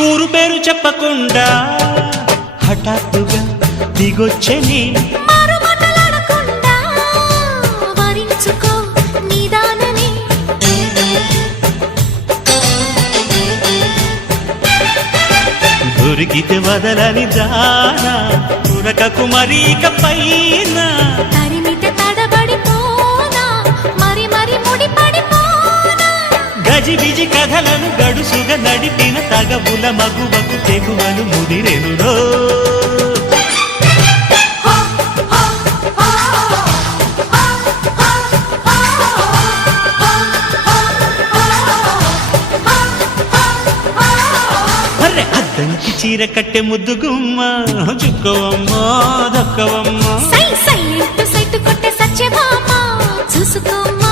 ఊరు పేరు చెప్పకుండా హఠాత్తుగా దిగొచ్చని దొరికితే వదలని దానా ఉరకకు మరీక పైన తరిమితే తడబడిపోనా మరి మరి ముడిపడిపోనా గజిబిజి కథలను గడుసుగా నడిపిన తగవుల మగువకు తెగువలు ముదిరెనురో అద్దంకి చీర కట్టె ముద్దు గుమ్మ చుక్కవమ్మా దక్కవమ్మా సై సై సైట్ కొట్టే సత్యభామ చూసుకోమ్మా